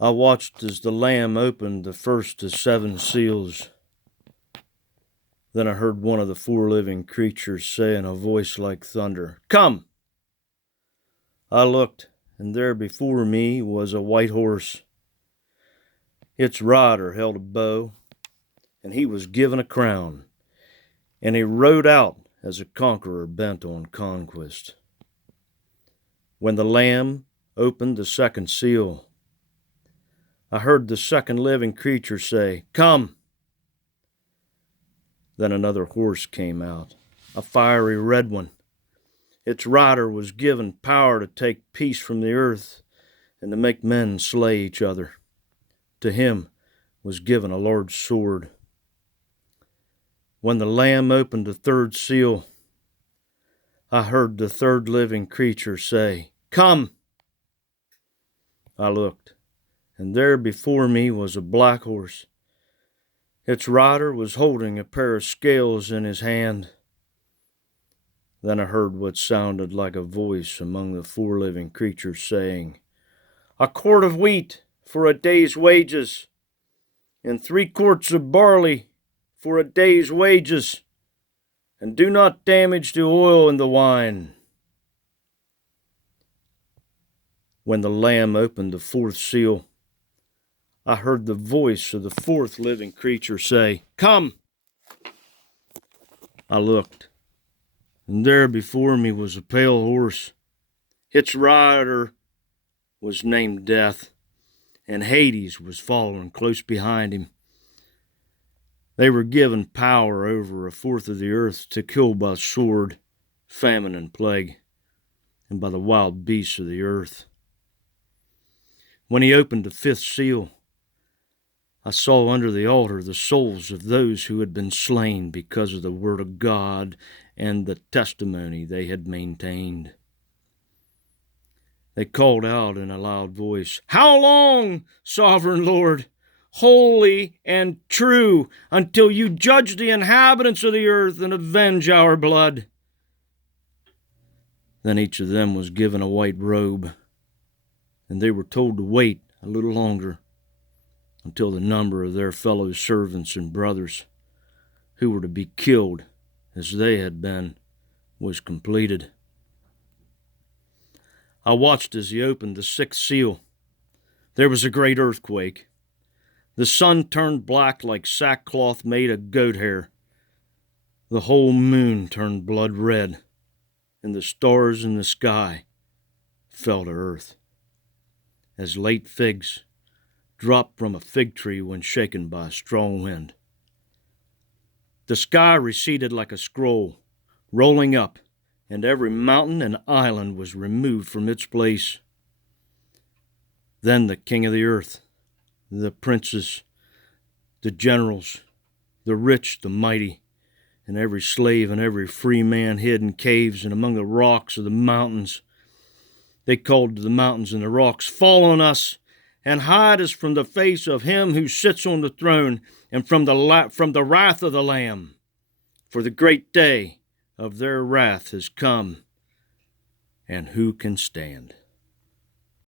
I watched as the Lamb opened the first of 7 seals. Then I heard one of the 4 living creatures say in a voice like thunder, "Come!" I looked, and there before me was a white horse. Its rider held a bow, and he was given a crown, and he rode out as a conqueror bent on conquest. When the Lamb opened the 2nd seal, I heard the 2nd living creature say, "Come!" Then another horse came out, a fiery red one. Its rider was given power to take peace from the earth and to make men slay each other. To him was given a large sword. When the Lamb opened the 3rd seal, I heard the 3rd living creature say, "Come!" I looked, and there before me was a black horse. Its rider was holding a pair of scales in his hand. Then I heard what sounded like a voice among the 4 living creatures saying, "A quart of wheat for a day's wages, and 3 quarts of barley for a day's wages, and do not damage the oil and the wine." When the Lamb opened the 4th seal, I heard the voice of the 4th living creature say, "Come!" I looked, and there before me was a pale horse. Its rider was named Death, and Hades was following close behind him. They were given power over 1/4 of the earth to kill by sword, famine, and plague, and by the wild beasts of the earth. When he opened the 5th seal, I saw under the altar the souls of those who had been slain because of the word of God and the testimony they had maintained. They called out in a loud voice, "How long, sovereign Lord, holy and true, until you judge the inhabitants of the earth and avenge our blood?" Then each of them was given a white robe, and they were told to wait a little longer until the number of their fellow servants and brothers who were to be killed as they had been was completed. I watched as he opened the 6th seal. There was a great earthquake. The sun turned black like sackcloth made of goat hair. The whole moon turned blood red, and the stars in the sky fell to earth, as late figs drop from a fig tree when shaken by a strong wind. The sky receded like a scroll, rolling up, and every mountain and island was removed from its place. Then the king of the earth, the princes, the generals, the rich, the mighty, and every slave and every free man hid in caves and among the rocks of the mountains. They called to the mountains and the rocks, "Fall on us, and hide us from the face of him who sits on the throne, and from the wrath of the Lamb. For the great day of their wrath has come, and who can stand?"